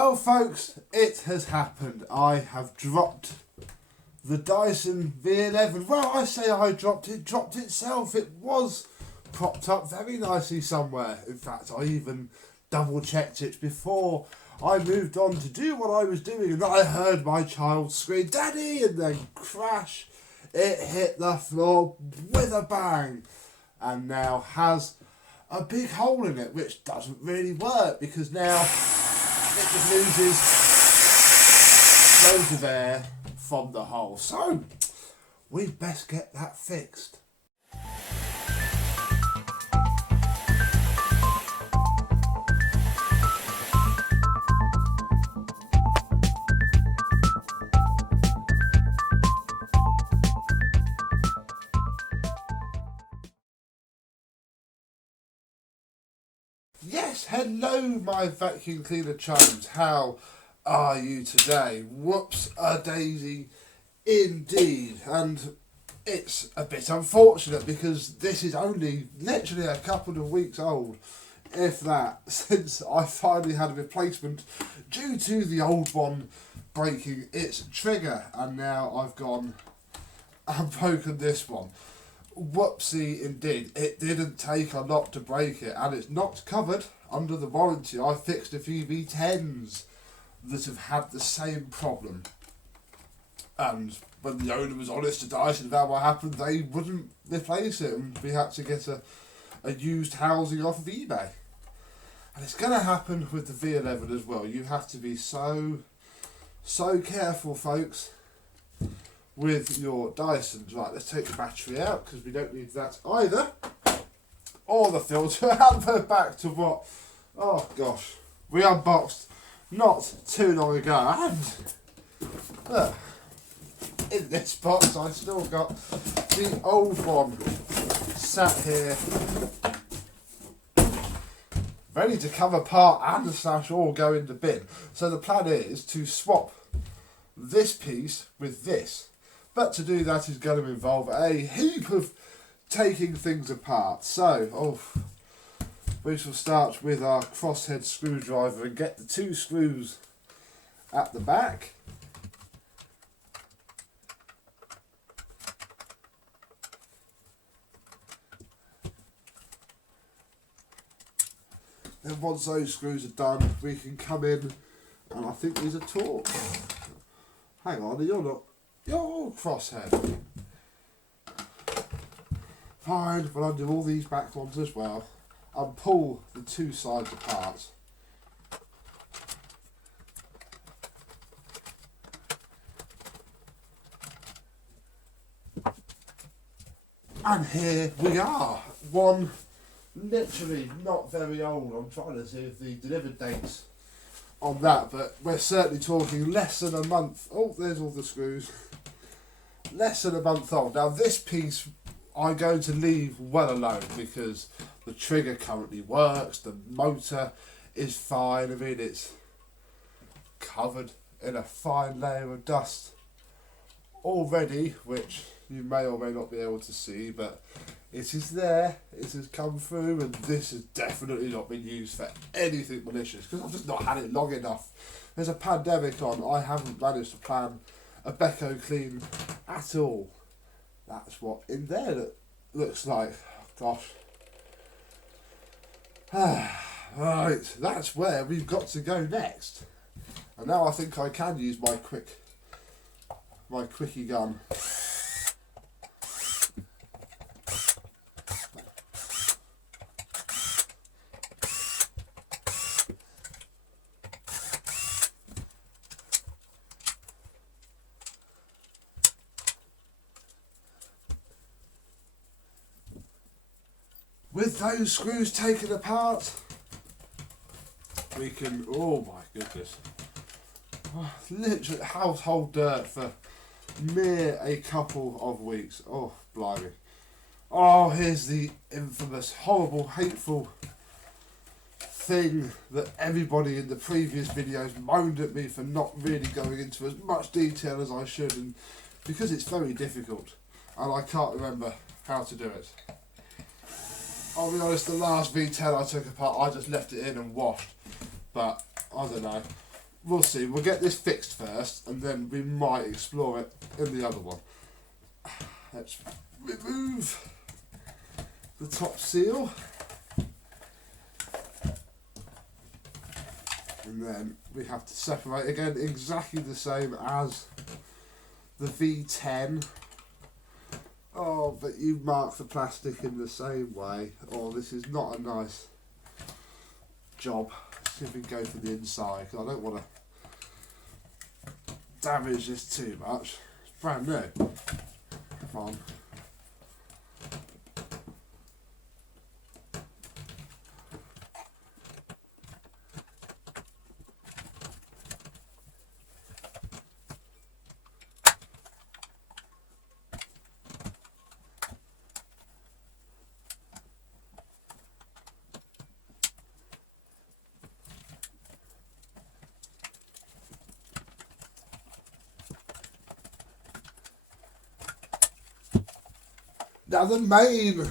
Well folks, it has happened. I have dropped the Dyson V11. Well, I say I dropped it, dropped itself. It was propped up very nicely somewhere. In fact, I even double checked it before I moved on to do what I was doing, and I heard my child scream, "Daddy!" and then crash. It hit the floor with a bang and now has a big hole in it, which doesn't really work because now it just loses loads of air from the hole. So we'd best get that fixed. Yes, hello my vacuum cleaner chums, how are you today? Whoops a daisy indeed, and it's a bit unfortunate because this is only literally a couple of weeks old, if that, since I finally had a replacement due to the old one breaking its trigger, and now I've gone and broken this one. Whoopsie indeed. It didn't take a lot to break it, and it's not covered under the warranty. I fixed a few V10s that have had the same problem, and when the owner was honest to Dyson about what happened, they wouldn't replace it, and we had to get a used housing off of eBay. And it's going to happen with the V11 as well. You have to be so careful, folks, with your Dysons. Right, let's take the battery out because we don't need that either, or the filter. And we're back to what, oh gosh, we unboxed not too long ago, and look, in this box I still got the old one sat here ready to come apart and slash all go in the bin. So the plan is to swap this piece with this. But to do that is going to involve a heap of taking things apart. So, we shall start with our crosshead screwdriver and get the two screws at the back. Then once those screws are done, we can come in, and I think these are torque. Hang on, you're not... Your crosshead. Fine, but I'll do all these back ones as well and pull the two sides apart. And here we are. One literally not very old. I'm trying to see if the delivered dates on that, but we're certainly talking less than a month. Oh, there's all the screws. Less than a month old. Now this piece I'm going to leave well alone because the trigger currently works, the motor is fine. I mean, it's covered in a fine layer of dust already, which you may or may not be able to see, but it is there, it has come through, and this has definitely not been used for anything malicious because I've just not had it long enough. There's a pandemic on, I haven't managed to plan a Becco clean at all. That's what in there that looks like. Gosh. Right, that's where we've got to go next. And now I think I can use my quickie gun. With those screws taken apart, we can, oh my goodness, literally household dirt for mere a couple of weeks. Oh, blimey. Oh, here's the infamous, horrible, hateful thing that everybody in the previous videos moaned at me for not really going into as much detail as I should, and because it's very difficult and I can't remember how to do it. I'll be honest, the last V10 I took apart, I just left it in and washed. But, I don't know. we'll see. We'll get this fixed first, and then we might explore it in the other one. Let's remove the top seal. And then we have to separate again, exactly the same as the V10. Oh, but you mark the plastic in the same way. Oh, this is not a nice job. Let's see if we can go for the inside, because I don't want to damage this too much. It's brand new. Come on. Now the main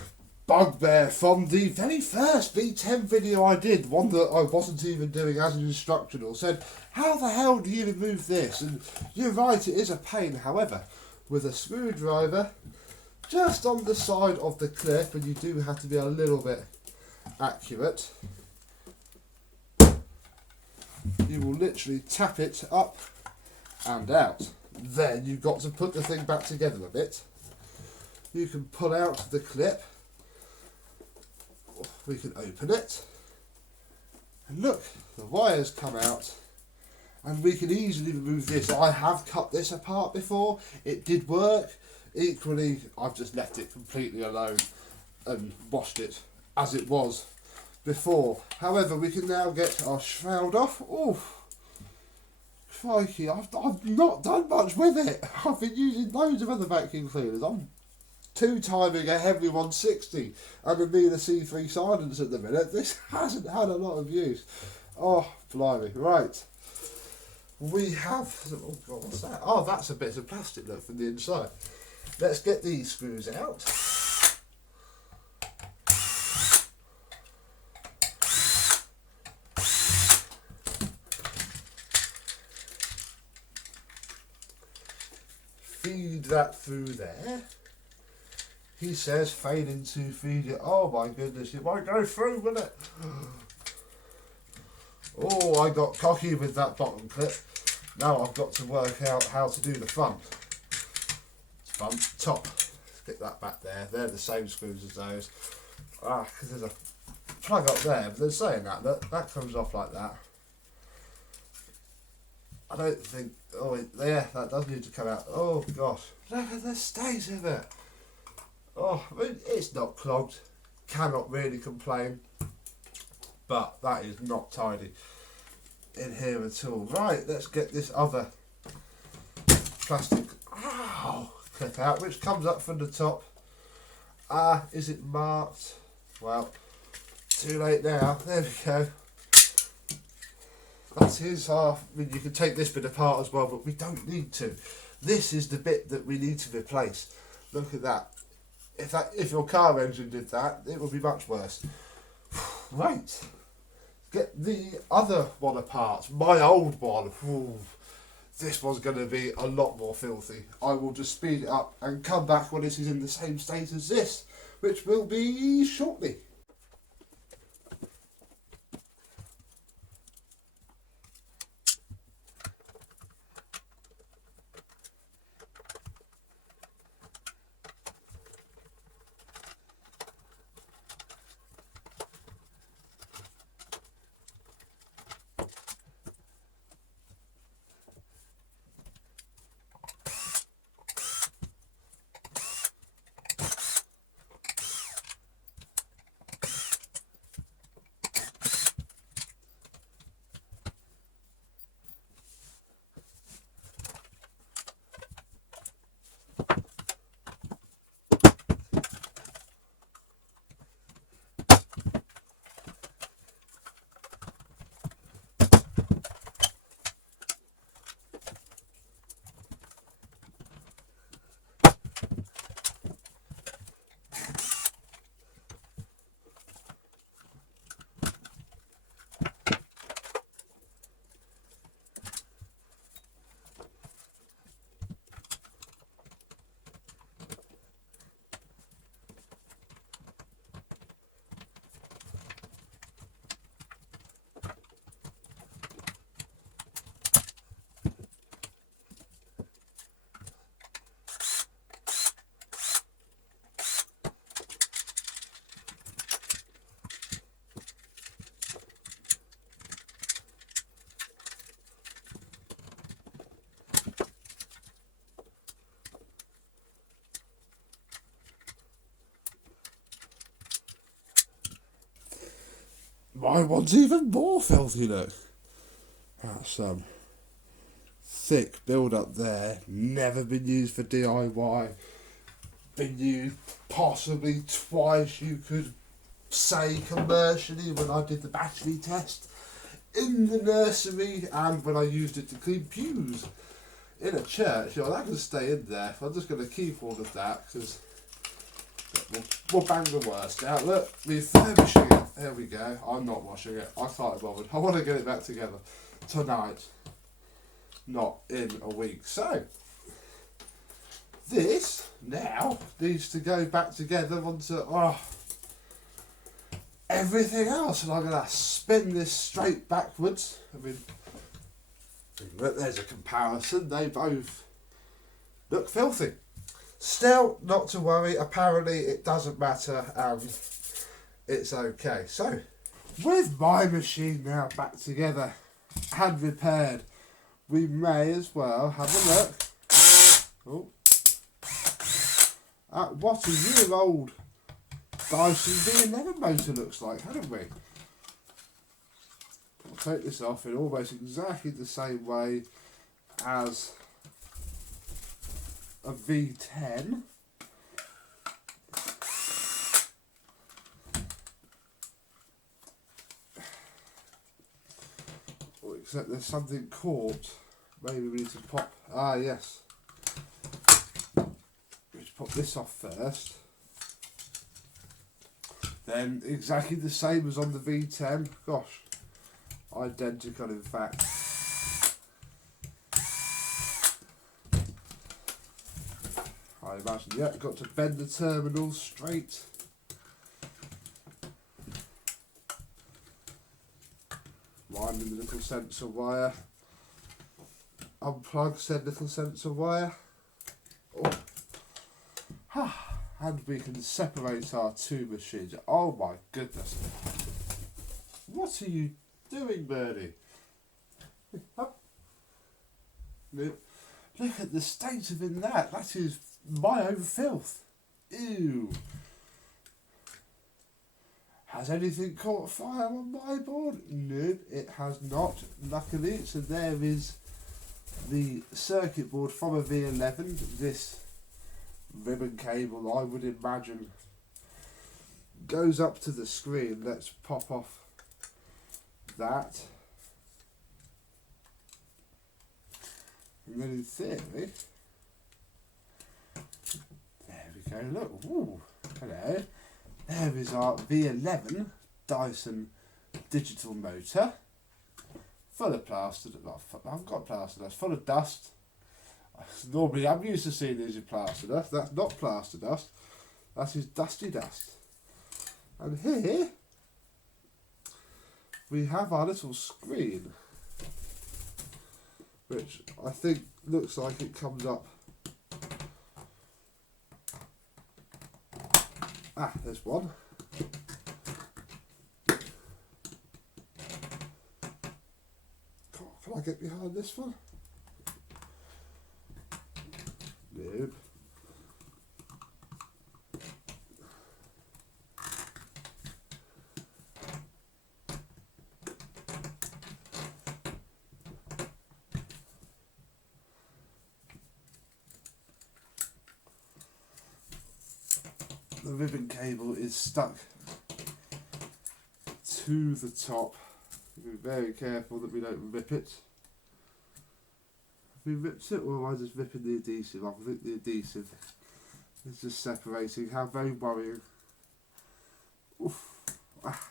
bugbear from the very first V10 video I did, one that I wasn't even doing as an instructional, said, how the hell do you remove this? And you're right, it is a pain. However, with a screwdriver just on the side of the clip, and you do have to be a little bit accurate, you will literally tap it up and out. Then you've got to put the thing back together a bit. You can pull out the clip, we can open it, and look, the wires come out, and we can easily remove this. I have cut this apart before, it did work. Equally, I've just left it completely alone and washed it as it was before. However, we can now get our shroud off. Oh, crikey, I've not done much with it. I've been using loads of other vacuum cleaners. I'm two-timing a heavy 160 and a Miele C3 silence at the minute. This hasn't had a lot of use. Oh, blimey. Right. We have... Oh, God, what's that? Oh, that's a bit of plastic, look, from the inside. Let's get these screws out. Feed that through there. He says failing to feed it. Oh my goodness, it won't go through, will it? Oh, I got cocky with that bottom clip. Now I've got to work out how to do the front. Front, top. Stick that back there. They're the same screws as those. Because there's a plug up there, but they're saying that comes off like that. I don't think... Oh, yeah, that does need to come out. Oh, gosh. Look at the state of it. Oh, I mean, it's not clogged, cannot really complain, but that is not tidy in here at all. Right, let's get this other plastic clip out, which comes up from the top. Is it marked? Well, too late now. There we go. That is half. I mean, you can take this bit apart as well, but we don't need to. This is the bit that we need to replace. Look at that. If your car engine did that, it would be much worse. Right. Get the other one apart. My old one. Ooh, this one's going to be a lot more filthy. I will just speed it up and come back when it is in the same state as this, which will be shortly. my one's even more filthy, look. That's some thick build up there. Never been used for DIY. Been used possibly twice, you could say, commercially, when I did the battery test in the nursery and when I used it to clean pews in a church. You know, that can stay in there. I'm just going to keep all of that because we'll bang the worst out. Look, refurbishing it. There we go. I'm not washing it. I can't be bothered. I want to get it back together tonight, not in a week. So this now needs to go back together onto everything else, and I'm going to spin this straight backwards. I mean, there's a comparison. They both look filthy. Still, not to worry. Apparently, it doesn't matter. It's okay. So, with my machine now back together and repaired, we may as well have a look at what a year-old Dyson V11 motor looks like, haven't we? I'll take this off in almost exactly the same way as a V10. Except there's something caught. Maybe we need to pop. Ah, yes. Let's pop this off first. Then exactly the same as on the V10. Gosh, identical in fact. I imagine, yeah, got to bend the terminal straight. Winding the little sensor wire. Unplug said little sensor wire. Oh. And we can separate our two machines. Oh my goodness. What are you doing, Birdie? Look at the state of in that. That is my own filth. Ew. Has anything caught fire on my board? No, it has not. Luckily, so there is the circuit board from a V11. This ribbon cable, I would imagine, goes up to the screen. Let's pop off that. And then in theory, there we go, look, ooh, hello. There is our V11 Dyson digital motor, full of plaster, I haven't got plaster dust, full of dust. Normally I'm used to seeing these in plaster dust. That's not plaster dust, that is dusty dust. And here we have our little screen, which I think looks like it comes up. Ah, there's one. Can I get behind this one? Nope. The ribbon cable is stuck to the top. Be very careful that we don't rip it. Have we ripped it, or am I just ripping the adhesive off? I think the adhesive is just separating. How very worrying. Oof. Ah.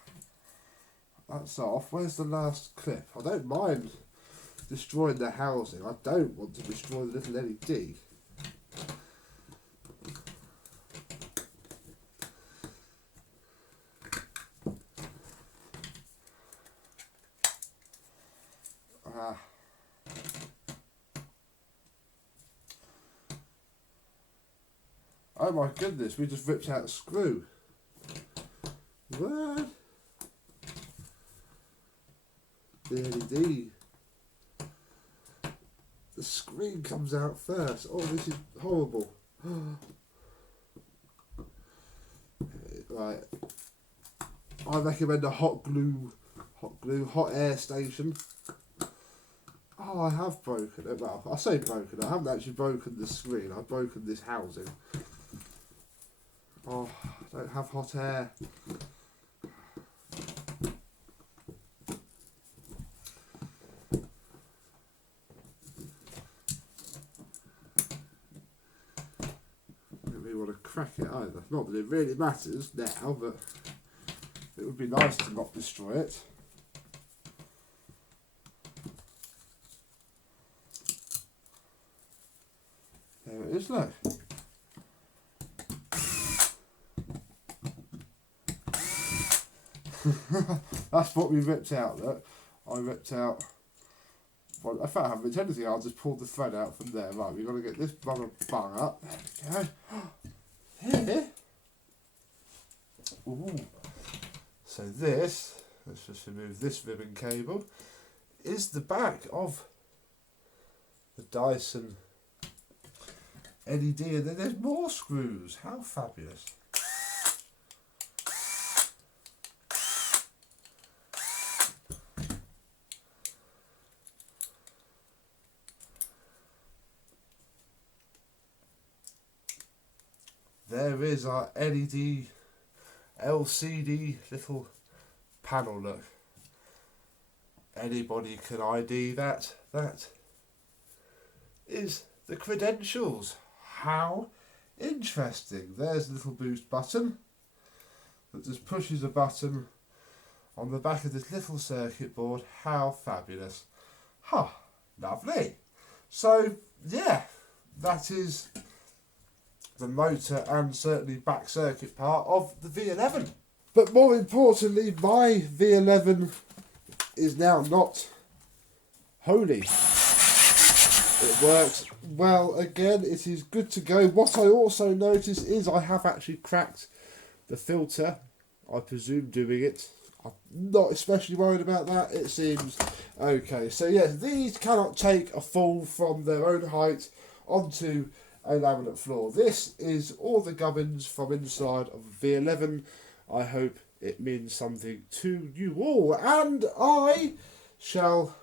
That's off. Where's the last clip? I don't mind destroying the housing. I don't want to destroy the little LED. Oh my goodness, we just ripped out a screw. What? The LED. The screen comes out first. Oh, this is horrible. Right. I recommend a hot glue hot glue, hot air station. Oh, I have broken it. Well, I say broken it. I haven't actually broken the screen. I've broken this housing. Oh, I don't have hot air. I don't really want to crack it either. Not that it really matters now, but it would be nice to not destroy it. There it is, look. That's what we ripped out, look. I ripped out, well, if I haven't ripped anything, I'll just pull the thread out from there. Right, we've got to get this rubber bung up. There we go. Here. Ooh. So this, let's just remove this ribbon cable, is the back of the Dyson LED, and then there's more screws. How fabulous. There is our LED LCD little panel, look. Anybody can ID that. That is the credentials. How interesting. There's a little boost button that just pushes a button on the back of this little circuit board. How fabulous. Huh, lovely. So yeah, that is the motor and certainly back circuit part of the V11. But more importantly, my V11 is now not holy. It works well again, it is good to go. What I also noticed is I have actually cracked the filter, I presume doing it. I'm not especially worried about that, it seems okay. So yes, these cannot take a fall from their own height onto a laminate floor. This is all the gubbins from inside of V11. I hope it means something to you all, and I shall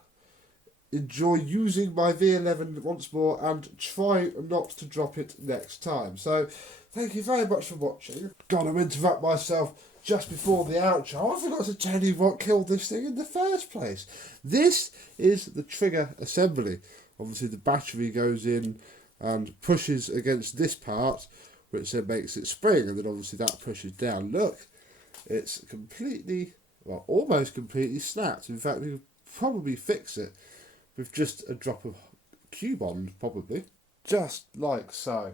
enjoy using my V11 once more and try not to drop it next time. So thank you very much for watching. Gotta interrupt myself just before the outro. I forgot to tell you what killed this thing in the first place. This is the trigger assembly. Obviously the battery goes in and pushes against this part, which then makes it spring, and then obviously that pushes down. Look, it's completely, well, almost completely snapped. In fact, we could probably fix it with just a drop of Q-Bond, probably. Just like so.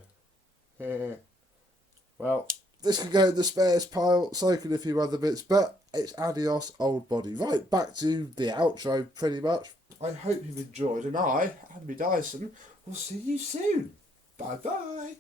Well, this could go in the spares pile, so can a few other bits, but it's adios, old body. Right, back to the outro, pretty much. I hope you've enjoyed, and I, and me Dyson, will see you soon. Bye bye.